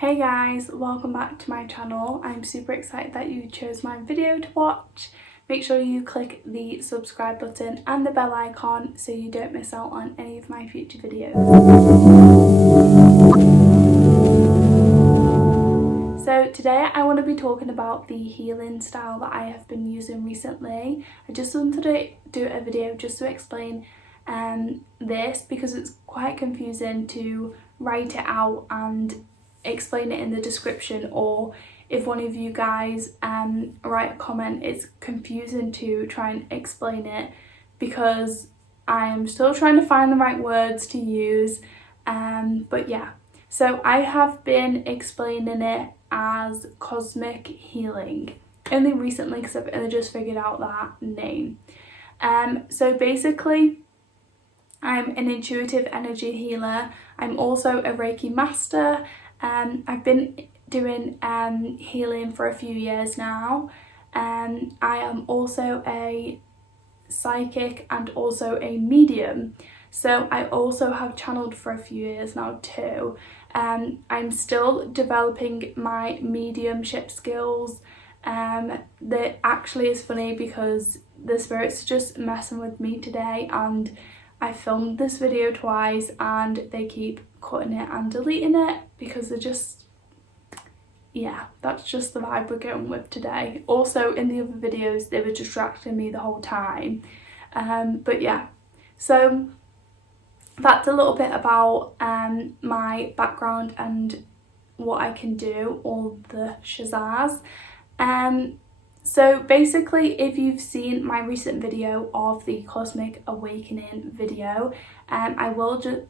Hey guys, welcome back to my channel. I'm super excited that you chose my video to watch. Make sure you click the subscribe button and the bell icon so you don't miss out on any of my future videos. So today I want to be talking about the healing style that I have been using recently. I just wanted to do a video just to explain this because it's quite confusing to write it out and explain it in the description, or if one of you guys write a comment, it's confusing to try and explain it because I am still trying to find the right words to use, but yeah, so I have been explaining it as cosmic healing only recently because I've only just figured out that name. So basically I'm an intuitive energy healer. I'm also a Reiki master. I've been doing healing for a few years now. I am also a psychic and also a medium. So I also have channeled for a few years now too. I'm still developing my mediumship skills. That actually is funny because the spirits are just messing with me today, and I filmed this video twice and they keep cutting it and deleting it because they're just, yeah, that's just the vibe we're going with today. Also in the other videos they were distracting me the whole time, but yeah, so that's a little bit about my background and what I can do, all the shazazz. So basically, if you've seen my recent video of the Cosmic Awakening video, I will just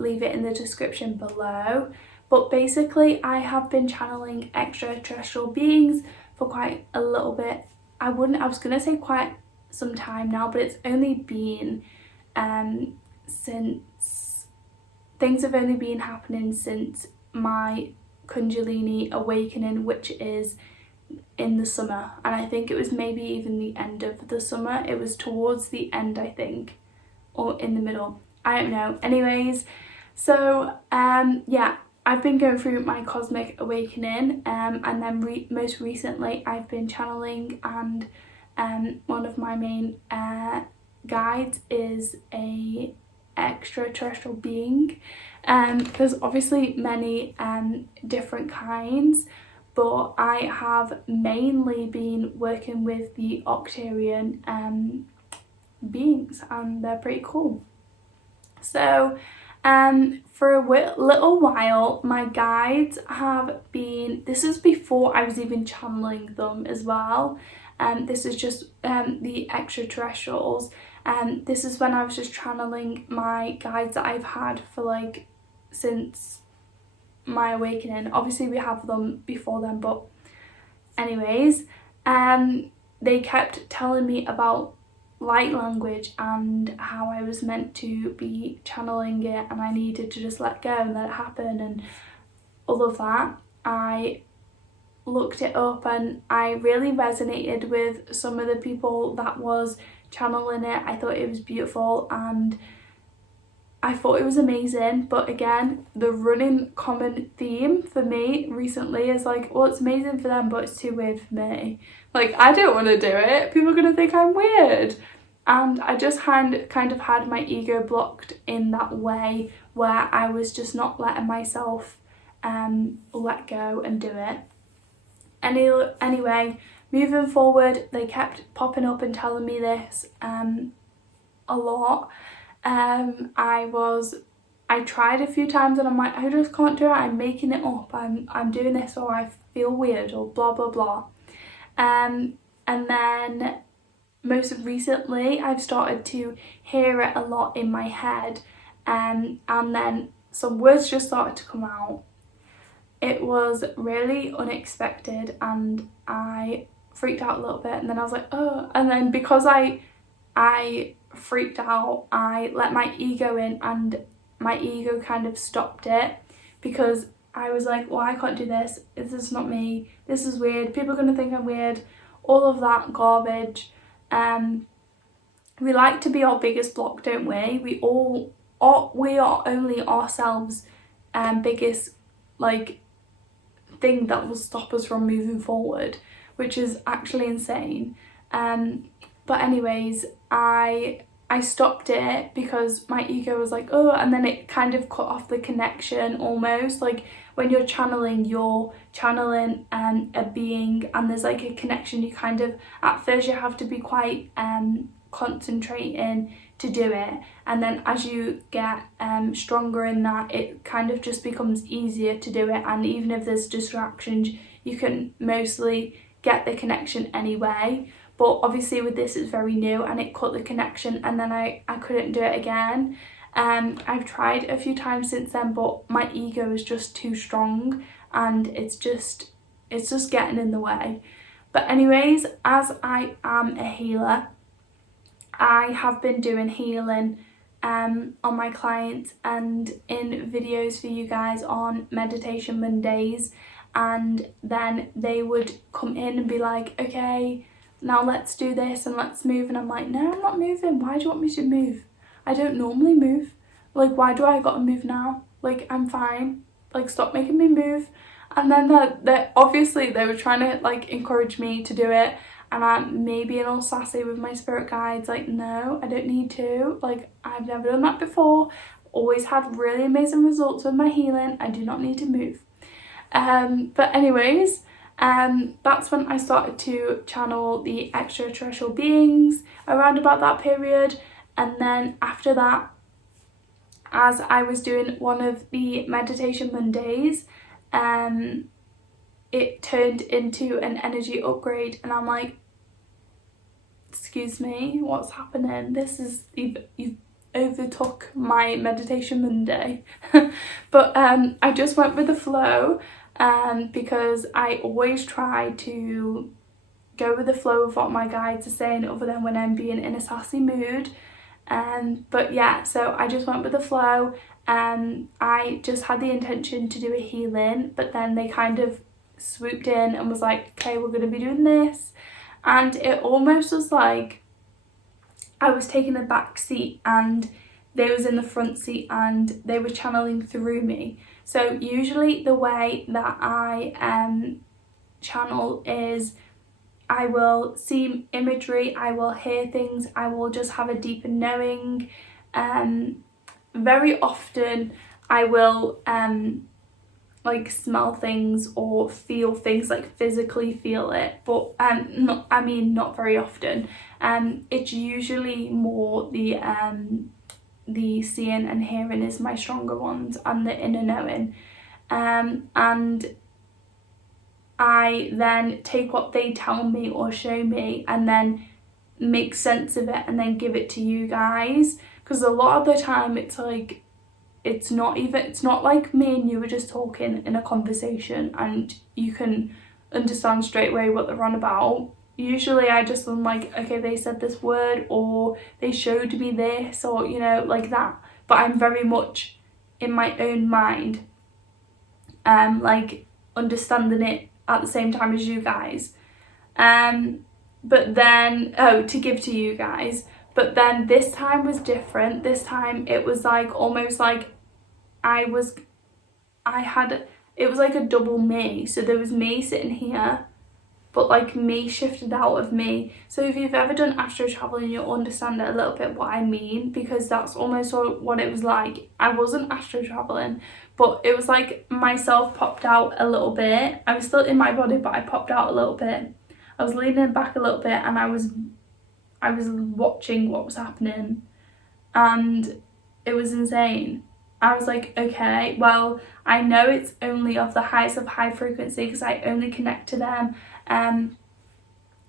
leave it in the description below. But basically, I have been channeling extraterrestrial beings for quite a little bit. I was going to say quite some time now, but it's only been since things have only been happening since my Kundalini awakening, which is in the summer, and I think it was maybe even the end of the summer. It was towards the end, I think, or in the middle, I don't know. Anyways, so yeah, I've been going through my cosmic awakening, and then most recently I've been channeling, and one of my main guides is a extraterrestrial being. There's obviously many different kinds, but I have mainly been working with the Octarian beings, and they're pretty cool. So for a little while my guides have been, this is before I was even channeling them as well, this is just the extraterrestrials, and this is when I was just channeling my guides that I've had for like since my awakening. Obviously we have them before then, but anyways, they kept telling me about light language and how I was meant to be channeling it, and I needed to just let go and let it happen and all of that. I looked it up and I really resonated with some of the people that was channeling it. I thought it was beautiful and I thought it was amazing, but again, the running common theme for me recently is like, well, it's amazing for them, but it's too weird for me. Like, I don't want to do it. People are going to think I'm weird. And I just kind of had my ego blocked in that way where I was just not letting myself let go and do it. Anyway, moving forward, they kept popping up and telling me this a lot. I tried a few times and I'm like, I just can't do it, I'm making it up, I'm doing this, or I feel weird, or blah blah blah. And then most recently I've started to hear it a lot in my head, and then some words just started to come out. It was really unexpected and I freaked out a little bit, and then I was like, oh, and then because I freaked out, I let my ego in, and my ego kind of stopped it because I was like, well, I can't do this, this is not me, this is weird, people are going to think I'm weird, all of that garbage. We like to be our biggest block, don't we? We are only ourselves biggest like thing that will stop us from moving forward, which is actually insane. But anyways, I stopped it because my ego was like, oh, and then it kind of cut off the connection almost. Like when you're channeling a being, and there's like a connection, you kind of, at first you have to be quite concentrating to do it, and then as you get stronger in that, it kind of just becomes easier to do it, and even if there's distractions, you can mostly get the connection anyway. But obviously with this, it's very new and it cut the connection, and then I couldn't do it again. I've tried a few times since then, but my ego is just too strong, and it's just getting in the way. But anyways, as I am a healer, I have been doing healing on my clients and in videos for you guys on Meditation Mondays, and then they would come in and be like, okay, now let's do this and let's move, and I'm like, no, I'm not moving. Why do you want me to move? I don't normally move. Like, why do I gotta move now? Like, I'm fine. Like, stop making me move. And then they obviously they were trying to like encourage me to do it, and I'm maybe all sassy with my spirit guides, like, no, I don't need to. Like, I've never done that before. Always had really amazing results with my healing. I do not need to move. But anyways, that's when I started to channel the extraterrestrial beings around about that period. And then after that, as I was doing one of the Meditation Mondays, it turned into an energy upgrade, and I'm like, excuse me, what's happening? This is, you've overtook my Meditation Monday. But I just went with the flow, because I always try to go with the flow of what my guides are saying, other than when I'm being in a sassy mood. But yeah, so I just went with the flow. I just had the intention to do a healing, but then they kind of swooped in and was like, okay, we're going to be doing this. And it almost was like I was taking a back seat and they was in the front seat, and they were channeling through me. So usually the way that I channel is I will see imagery, I will hear things, I will just have a deeper knowing. Very often I will like smell things or feel things, like physically feel it, but not very often. It's usually more the seeing and hearing is my stronger ones, and the inner knowing. And I then take what they tell me or show me and then make sense of it and then give it to you guys, because a lot of the time it's like it's not like me and you were just talking in a conversation and you can understand straight away what they're on about. Usually I just am like, okay, they said this word, or they showed me this, or you know, like that. But I'm very much in my own mind, like understanding it at the same time as you guys. But then, to give to you guys. But then this time was different. This time it was like almost like it was like a double me. So there was me sitting here, but like me shifted out of me. So if you've ever done astral traveling, you'll understand a little bit what I mean, because that's almost what it was like. I wasn't astral traveling, but it was like myself popped out a little bit. I was still in my body, but I popped out a little bit. I was leaning back a little bit, and I was watching what was happening, and it was insane. I was like, okay, well, I know it's only of the highest of high frequency because I only connect to them,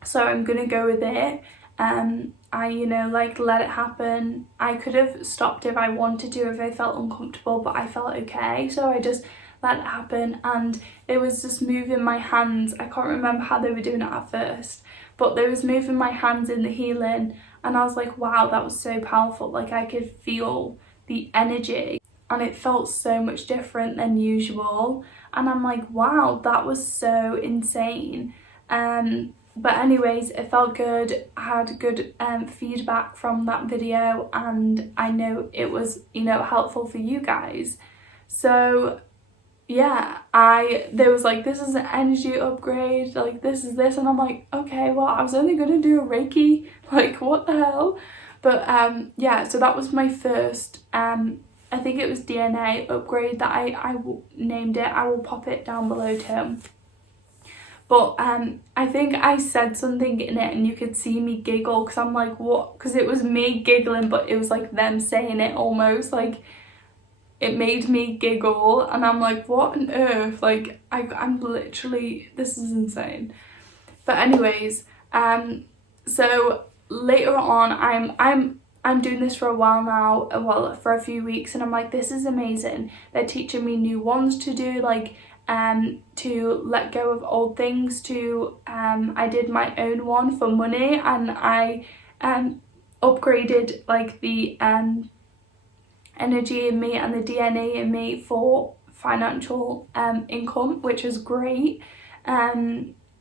so I'm gonna go with it. I, like, let it happen. I could have stopped if I wanted to, if I felt uncomfortable, but I felt okay, so I just let it happen. And it was just moving my hands. I can't remember how they were doing it at first, but they was moving my hands in the healing, and I was like, wow, that was so powerful. Like, I could feel the energy, and it felt so much different than usual, and I'm like, wow, that was so insane. But anyways, it felt good. I had good feedback from that video, and I know it was helpful for you guys. So yeah, there was like, this is an energy upgrade, like this is this, and I'm like, okay, well, I was only gonna do a Reiki, like what the hell? But yeah, so that was my first I think it was DNA upgrade that I named it. I will pop it down below too. But I think I said something in it and you could see me giggle, because I'm like, what? Because it was me giggling, but it was like them saying it almost, like it made me giggle, and I'm like, what on earth? Like I'm literally, this is insane. But anyways, so later on, I'm doing this for a while now, well, for a few weeks, and I'm like, this is amazing. They're teaching me new ones to do, like to let go of old things, to I did my own one for money, and I upgraded like the energy in me and the DNA in me for financial income, which is great.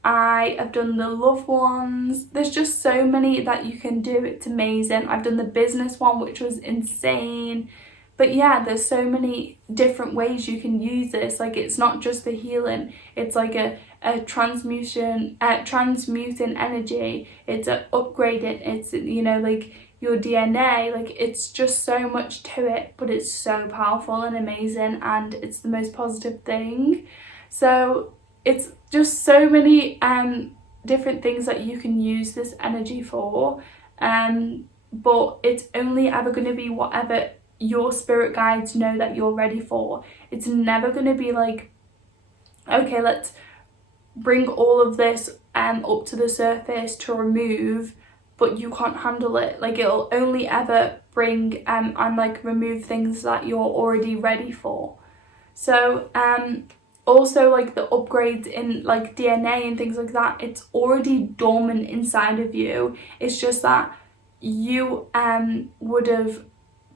I have done the love ones. There's just so many that you can do. It's amazing. I've done the business one, which was insane. But yeah, there's so many different ways you can use this. Like, it's not just the healing, it's like a transmuting energy, it's a upgrading, it's, you know, like your DNA, like it's just so much to it, but it's so powerful and amazing, and it's the most positive thing. So it's just so many different things that you can use this energy for, but it's only ever going to be whatever your spirit guides know that you're ready for. It's never going to be like, okay, let's bring all of this up to the surface to remove, but you can't handle it. Like, it'll only ever bring and like remove things that you're already ready for. So also, like the upgrades in like DNA and things like that, it's already dormant inside of you. It's just that you would have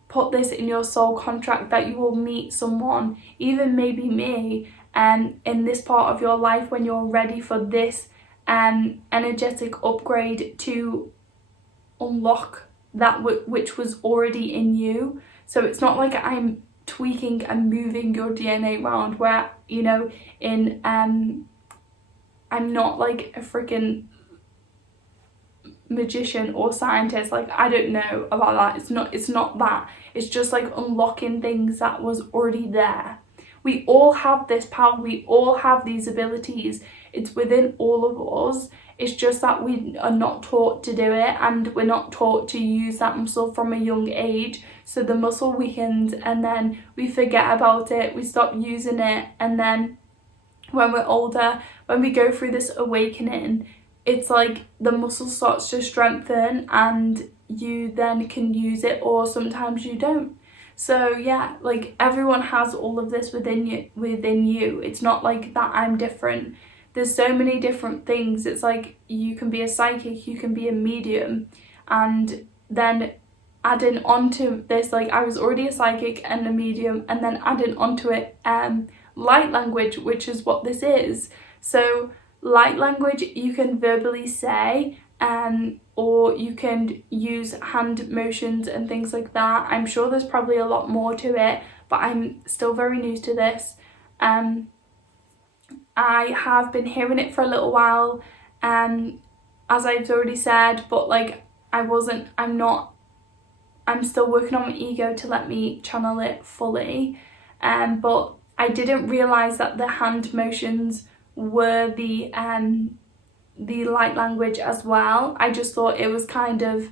put this in your soul contract that you will meet someone, even maybe me, in this part of your life when you're ready for this energetic upgrade to unlock that which was already in you. So it's not like I'm tweaking and moving your DNA around, where, you know, in I'm not like a freaking magician or scientist. Like, I don't know about that. It's not that. It's just like unlocking things that was already there. We all have this power, we all have these abilities, it's within all of us. It's just that we are not taught to do it, and we're not taught to use that muscle from a young age. So the muscle weakens, and then we forget about it, we stop using it, and then when we're older, when we go through this awakening, it's like the muscle starts to strengthen and you then can use it, or sometimes you don't. So yeah, like everyone has all of this within you. It's not like that I'm different. There's so many different things. It's like you can be a psychic, you can be a medium, and then adding onto this, like I was already a psychic and a medium, and then adding onto it light language, which is what this is. So light language you can verbally say, or you can use hand motions and things like that. I'm sure there's probably a lot more to it, but I'm still very new to this. I have been hearing it for a little while, as I've already said, but like I'm still working on my ego to let me channel it fully. But I didn't realise that the hand motions were the light language as well. I just thought it was kind of,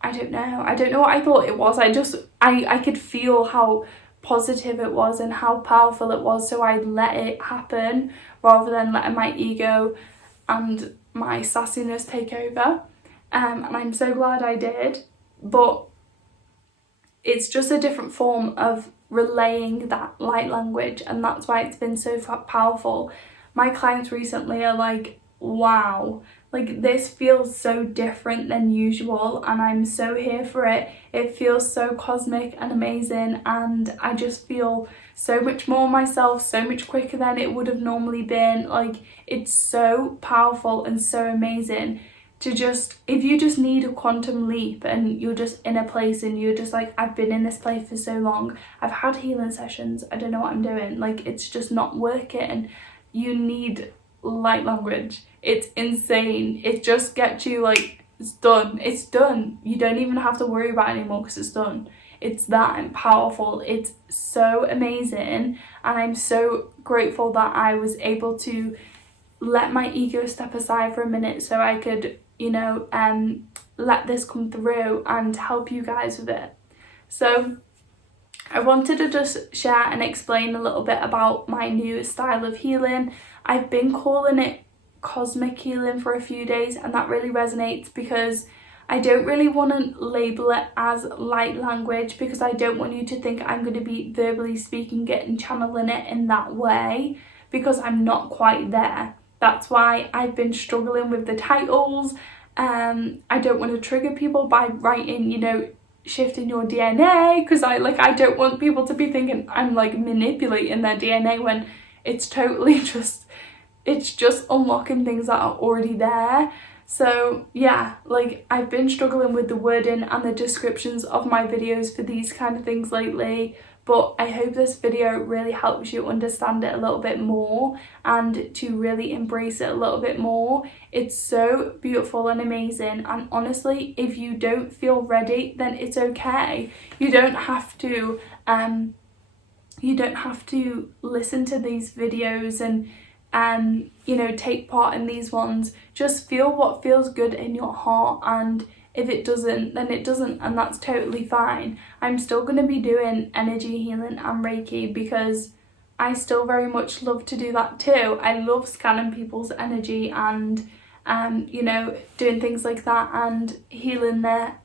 I don't know what I thought it was. I could feel how positive it was and how powerful it was, so I let it happen rather than letting my ego and my sassiness take over, and I'm so glad I did. But it's just a different form of relaying that light language, and that's why it's been so powerful. My clients recently are like, wow, like this feels so different than usual, and I'm so here for it. It feels so cosmic and amazing, and I just feel so much more myself, so much quicker than it would have normally been. Like, it's so powerful and so amazing. to just, if you just need a quantum leap and you're just in a place and you're just like, I've been in this place for so long, I've had healing sessions, I don't know what I'm doing, like it's just not working, you need light language. It's insane. It just gets you like, it's done. You don't even have to worry about it anymore because it's done. It's that powerful. It's so amazing, and I'm so grateful that I was able to let my ego step aside for a minute so I could, you know, let this come through and help you guys with it. So I wanted to just share and explain a little bit about my new style of healing. I've been calling it cosmic healing for a few days, and that really resonates because I don't really want to label it as light language, because I don't want you to think I'm going to be verbally speaking it and channeling it in that way, because I'm not quite there. That's why I've been struggling with the titles. I don't want to trigger people by writing, you know, shifting your DNA, because I don't want people to be thinking I'm like manipulating their DNA when it's totally just, it's just unlocking things that are already there. So yeah, like I've been struggling with the wording and the descriptions of my videos for these kind of things lately, but I hope this video really helps you understand it a little bit more and to really embrace it a little bit more. It's so beautiful and amazing, and honestly, if you don't feel ready, then it's okay. You don't have to listen to these videos and you know, take part in these ones. Just feel what feels good in your heart, and if it doesn't, then it doesn't, and that's totally fine. I'm still going to be doing energy healing and Reiki because I still very much love to do that too. I love scanning people's energy and you know, doing things like that and healing their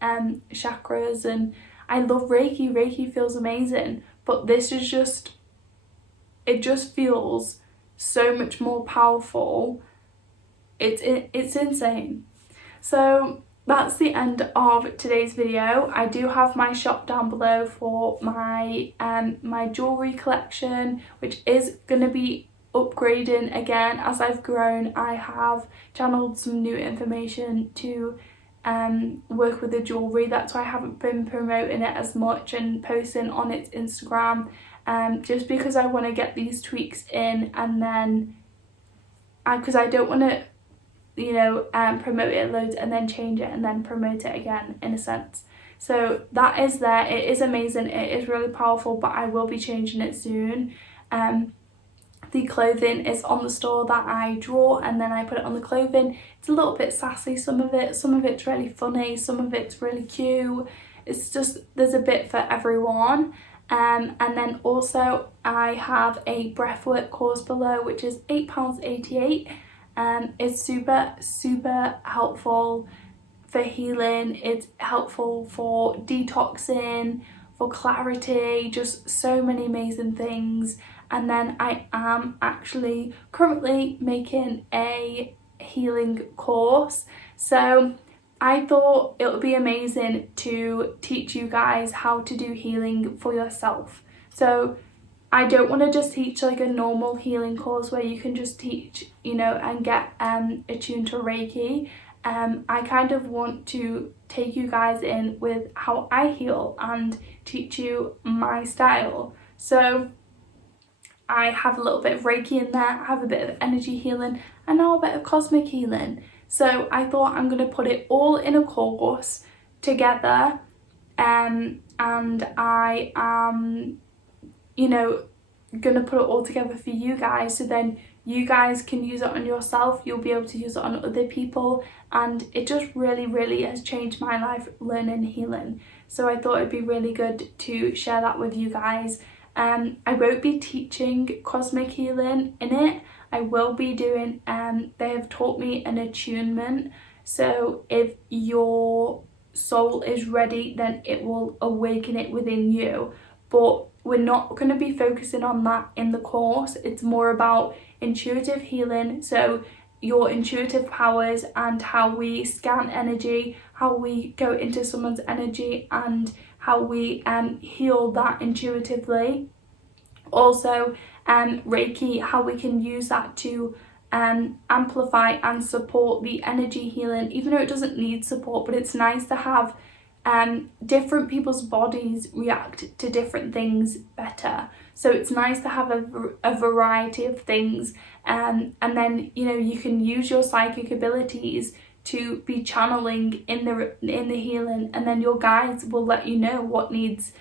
chakras, and I love Reiki. Reiki feels amazing, but this is just, it just feels so much more powerful. It's insane. So that's the end of today's video. I do have my shop down below for my my jewellery collection, which is going to be upgrading again as I've grown. I have channeled some new information to work with the jewellery. That's why I haven't been promoting it as much and posting on its Instagram, just because I want to get these tweaks in, and then because I don't want to, you know, promote it loads and then change it and then promote it again, in a sense. So that is there. It is amazing, it is really powerful, but I will be changing it soon. The clothing is on the store that I draw and then I put it on the clothing. It's a little bit sassy, some of it's really funny, some of it's really cute. It's just, there's a bit for everyone. And then also I have a breathwork course below, which is £8.88. It's super helpful for healing. It's helpful for detoxing, for clarity, just so many amazing things. And then I am actually currently making a healing course, so I thought it would be amazing to teach you guys how to do healing for yourself. So I don't want to just teach like a normal healing course where you can just teach, you know, and get attuned to Reiki. I kind of want to take you guys in with how I heal and teach you my style. So I have a little bit of Reiki in there, I have a bit of energy healing, and now a bit of cosmic healing. So I thought I'm going to put it all in a course together, and I am, you know, going to put it all together for you guys, so then you guys can use it on yourself, you'll be able to use it on other people, and it just really has changed my life learning healing. So I thought it'd be really good to share that with you guys. I won't be teaching cosmic healing in it. I will be doing, they have taught me an attunement, so if your soul is ready, then it will awaken it within you. But we're not going to be focusing on that in the course. It's more about intuitive healing, so your intuitive powers and how we scan energy, how we go into someone's energy and how we heal that intuitively. Also Reiki, how we can use that to amplify and support the energy healing, even though it doesn't need support. But it's nice to have different people's bodies react to different things better. So it's nice to have a variety of things, and then, you know, you can use your psychic abilities to be channeling in the healing, and then your guides will let you know what needs,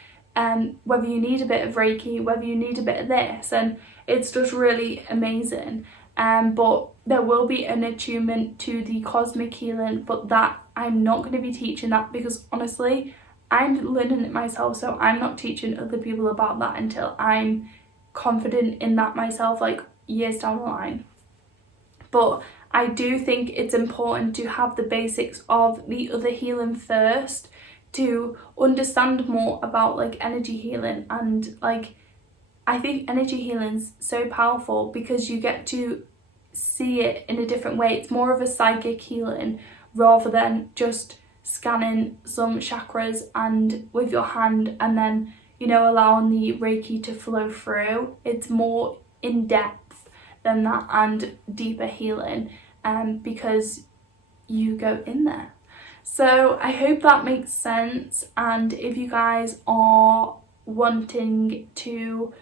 whether you need a bit of Reiki, whether you need a bit of this, and it's just really amazing. But there will be an attunement to the cosmic healing, but that I'm not going to be teaching that, because honestly I'm learning it myself, so I'm not teaching other people about that until I'm confident in that myself, like years down the line. But I do think it's important to have the basics of the other healing first, to understand more about like energy healing. And like, I think energy healing's so powerful because you get to see it in a different way. It's more of a psychic healing rather than just scanning some chakras and with your hand and then, you know, allowing the Reiki to flow through. It's more in depth than that and deeper healing, because you go in there. So I hope that makes sense, and if you guys are wanting to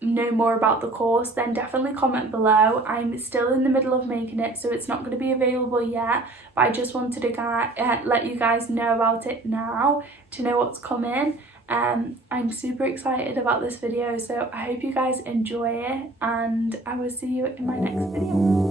know more about the course, then definitely comment below. I'm still in the middle of making it, so it's not going to be available yet, but I just wanted to let you guys know about it now, to know what's coming. I'm super excited about this video, so I hope you guys enjoy it, and I will see you in my next video.